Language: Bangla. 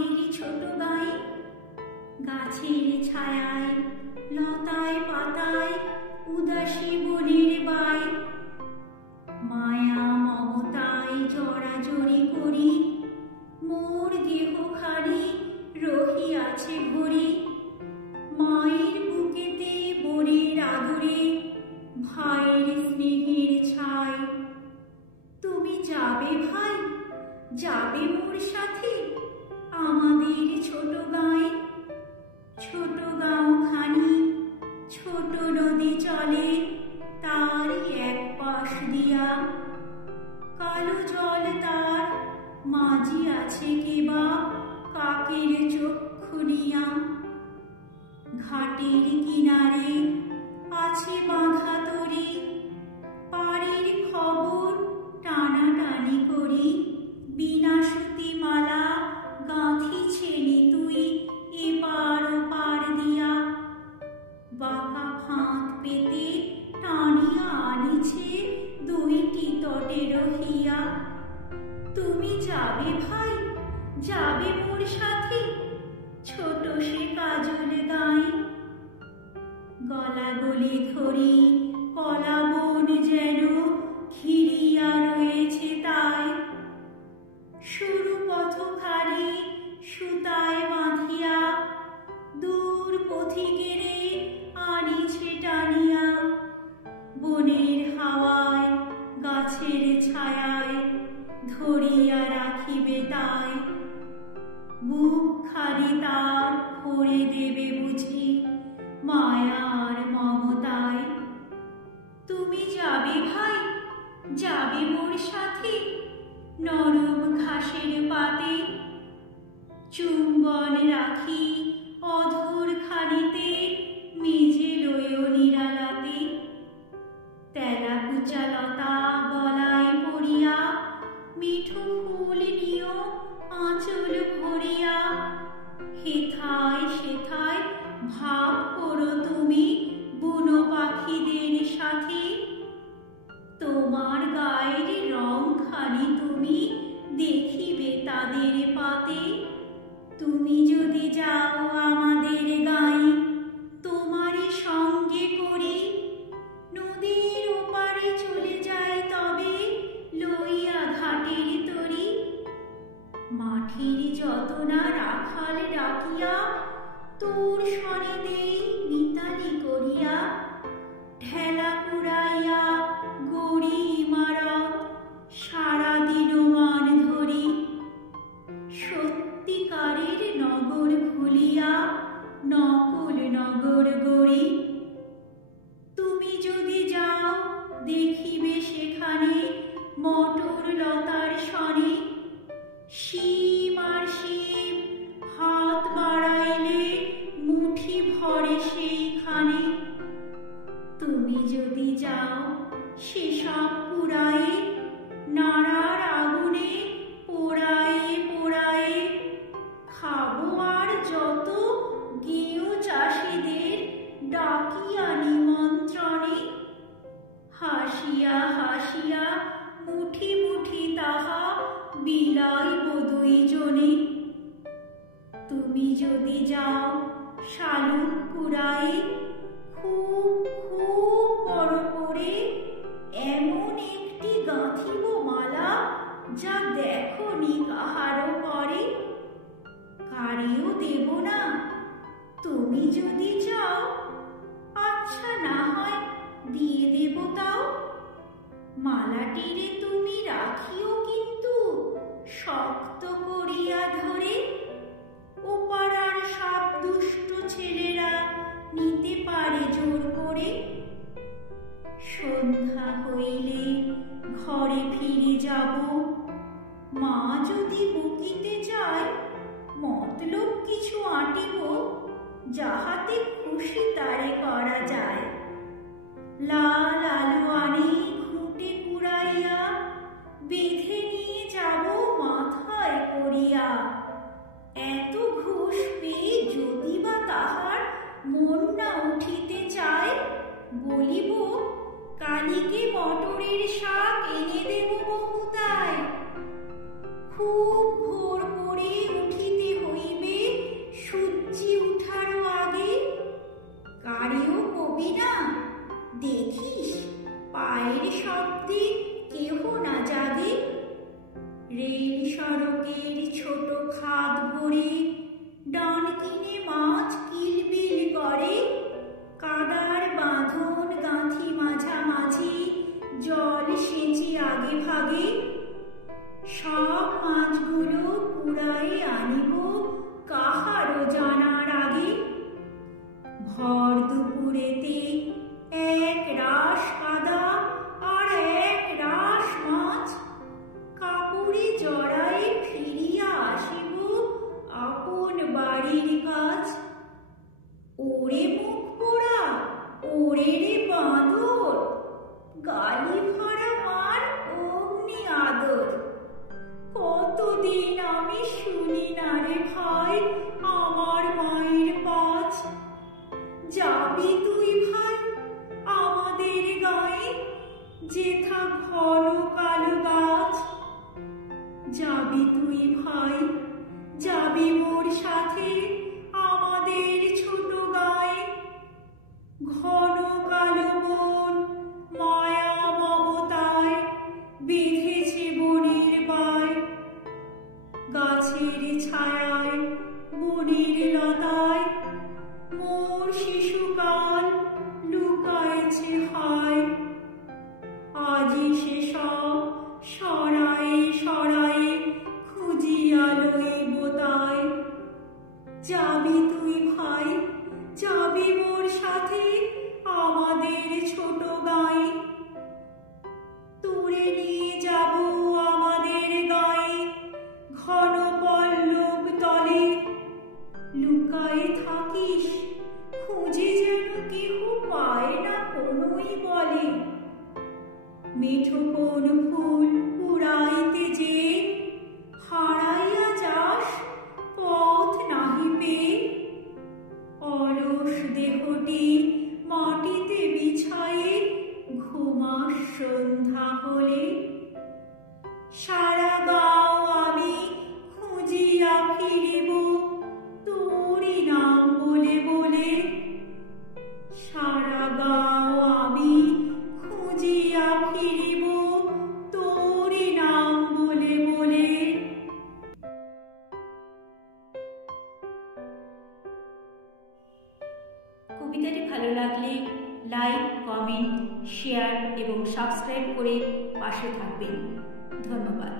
আমাদের ছোট গাই, গাছের ছায়ায় লতায় পাতায় উদাসী বনের বাই। মায়া মমতায় জড়াজড়ি করি, মোর দেহ খানি রহিয়াছে ভরি। মায়ের বুকেতে বনের আদরে, ভাইয়ের স্নেহের ছাই। তুমি যাবে ভাই, যাবে মোর সাথে আমাদের ছোট গাঁয়ে। ছোট গাঁও খানি, ছোট নদী চলে তারই এক পাশ দিয়া। কালো জল তার মাঝি আছে কেবা কাকের চক্ষু নিয়া। ঘাটের কিনারে আছে বাঁধা তরি, পাড়ের খবর টানাটানি করি। বিনা সুতি মালা গাঁথিছেনি তুই এপার ওপার দিয়া। বাঁকা ফাঁদ পেতে টানিয়া আনিছে দুইটি তটের হিয়া। তুমি যাবে ভাই, যাবে মোর সাথে ছোট সে কাজল গাঁয়ে। গলা গলি ধরি কলা বন যেন ঘিরিয়া রয়েছে তাই। সরু পথখানি সুতায় বাঁধিয়া দূর পথিকেরে আনিছে টানিয়া। বনের হাওয়ায় গাছের ছায়ায় ধরিয়া রাখিবে তাই। বুক খানি তার ভরে দেবে বুঝি মায়ার মমতায়। তুমি যাবে ভাই, যাবে মোর সাথে নরম ঘাসের পাতে। চুম্বন রাখি অধর খানিতে মেজে লয়েও নিরালাতে। তেলা কুচা লতা গলায় পড়িয়া, মিঠু ফুল নিও আঁচল ভরিয়া। হেথায় সেথায় ভাব করো তুমি বুনো পাখিদের সাথে। তোমার গায়ের রং খানি তুমি দেখিবে তাদের পাতে। তুমি যদি যাও আমাদের গাঁয়ে, তোমারই সঙ্গে করি নদীর ওপারে চলে যাই তবে লইয়া ঘাটের তরি। মাটির যত না রাখাল ডাকিয়া তোর সনে দেই মিতালি করিয়া। ঢেলা কুড়াইয়া গড়ি ইমারত সারাদিন মান ধরি। সত্যিকারের নগর ভুলিয়া নকল নগর গড়ি। তুমি যদি যাও দেখিবে সেখানে মটর লতার সনে। শিম আর শিম হাত বাড়াইলে মুঠি ভরে সেইখানে। তুমি যদি যাও সেসব কুড়ায়ে, নাড়ার আগুনে পোড়ায়ে পোড়ায়ে। খাবো আর যত গেও চাষিদের ডাকিয়া নিমন্ত্রণে। হাসিয়া হাসিয়া মুঠি মুঠি তাহা বিলাইব দুইজনে। তুমি যদি যাও শালুক কুড়ায়ে, খুব খুব বড় করে এমন একটি গাঁথিব মালা যা দেখনি কাহারও করে। কারেও দেব না তুমি যদি যাও। আচ্ছা না হয় দিয়ে দেব তাও। মালাটিরে তুমি রাখিও কিন্তু শক্ত করিয়া ধরে। ওপাড়ার সব দুষ্ট ছেলেরা নিতে পারে জোর করে। সন্ধ্যা হইলে ঘরে ফিরে যাব। মা যদি বকিতে যায় মতলব কিছু আঁটিব, যাহাতে খুশি তারে করা যায়। লাল আলু আনি ঘুঁটে কুড়াইয়া বেঁধে নিয়ে যাব মাথায় করিয়া। এত ঘুষ পেয়ে যদি বা তাহার মন না উঠিতে চায়, বলিব কালিকে মটরের শাক এনে দেব বহুতায়। খুব ভোর করে উঠিতে হইবে শব্দে কেহ না জাগে। রেল সড়কের ছোট খাদ ভরে ডান কিনে মাছ কিলবিল করে। কাদার বাঁধন গাঁথি মাঝামাঝি জল সেচে আগে ভাগে। সব মাছগুলো কুড়ায় আনিব কাহারও জানার আগে। ভর দুপুরেতে এক রাশ কাদা আর এক রাশ মাছ, কাপড়ে জড়ায় ফিরিয়া আসিব আপন বাড়ির কাজ। ওরে মুখ পোড়া, ওরে রে বাঁদর, গালি ভরা মার অমনি আদর। কতদিন আমি শুনি না রে ভাই আমার মায়ের পাঁচ। যাবি তুই ভাই আমাদের গায়ে, যেথা ঘন কালো গাছ। যাবি তুই ভাই, যাবি মোর সাথে আমাদের ছোট গায়ে। ঘন কালো বন মায়া মমতায় বেঁধেছে বনের পায়। গাছের ছায়ায় বনের লতায় মোর শিশুকাল লুকায়েছে হায়। আজি সে সব সরায়ে সরায়ে খুঁজিয়া লইব তাই। যাবি তুই ভাই, যাবি মোর সাথে আমাদের ছোট গায়ে। তোরে নিয়ে যাব আমাদের গায়ে ঘন পল্লব তলে। লুকায়ে থাকিস খুঁজে যেন কেহ পায় না কোনোই বলে। মিঠো কোন ফুল কুড়াইতে যে হারাইয়া যাস পথ নাহি পেয়ে। অলস দেহটি মাটিতে বিছায়ে ঘুমাস সন্ধ্যা হলে। সারা গাঁও আমি খুঁজিয়া ফিরিব তোরই নাম বলে বলে। সারা গাঁও আমি খুঁজিয়া ফিরিব তোরই নাম বলে বলে। কবিতাটি ভালো লাগলে লাইক, কমেন্ট, শেয়ার এবং সাবস্ক্রাইব করে পাশে থাকবেন। ধন্যবাদ।